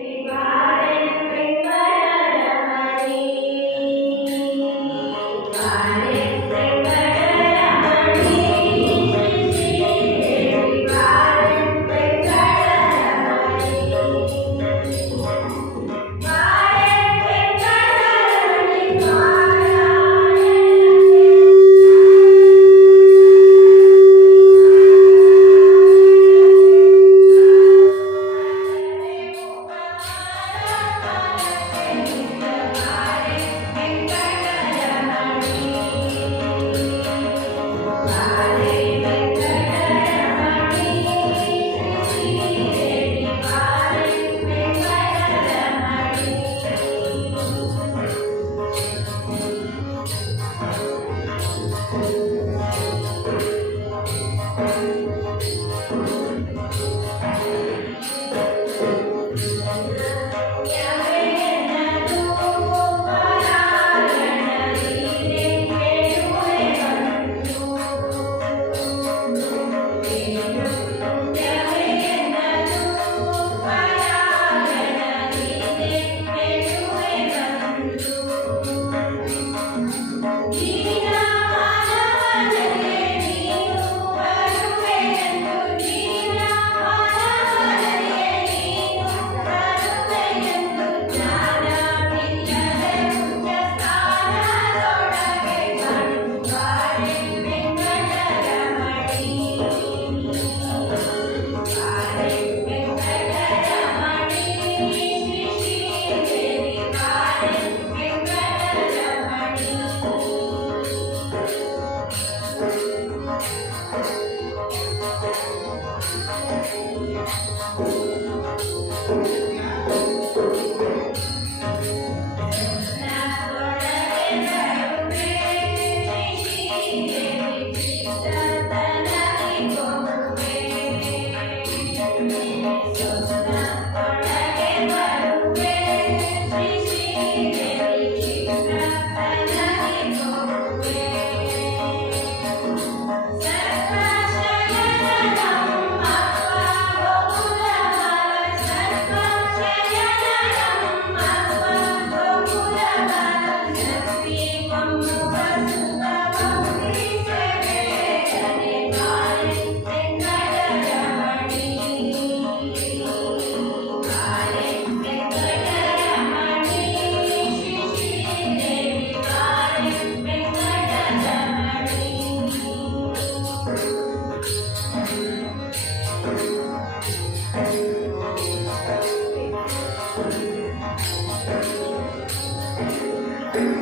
Hare Krishna, bring my Krishna Krishna, Hare Hare. Yeah.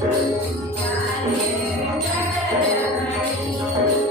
Thank you.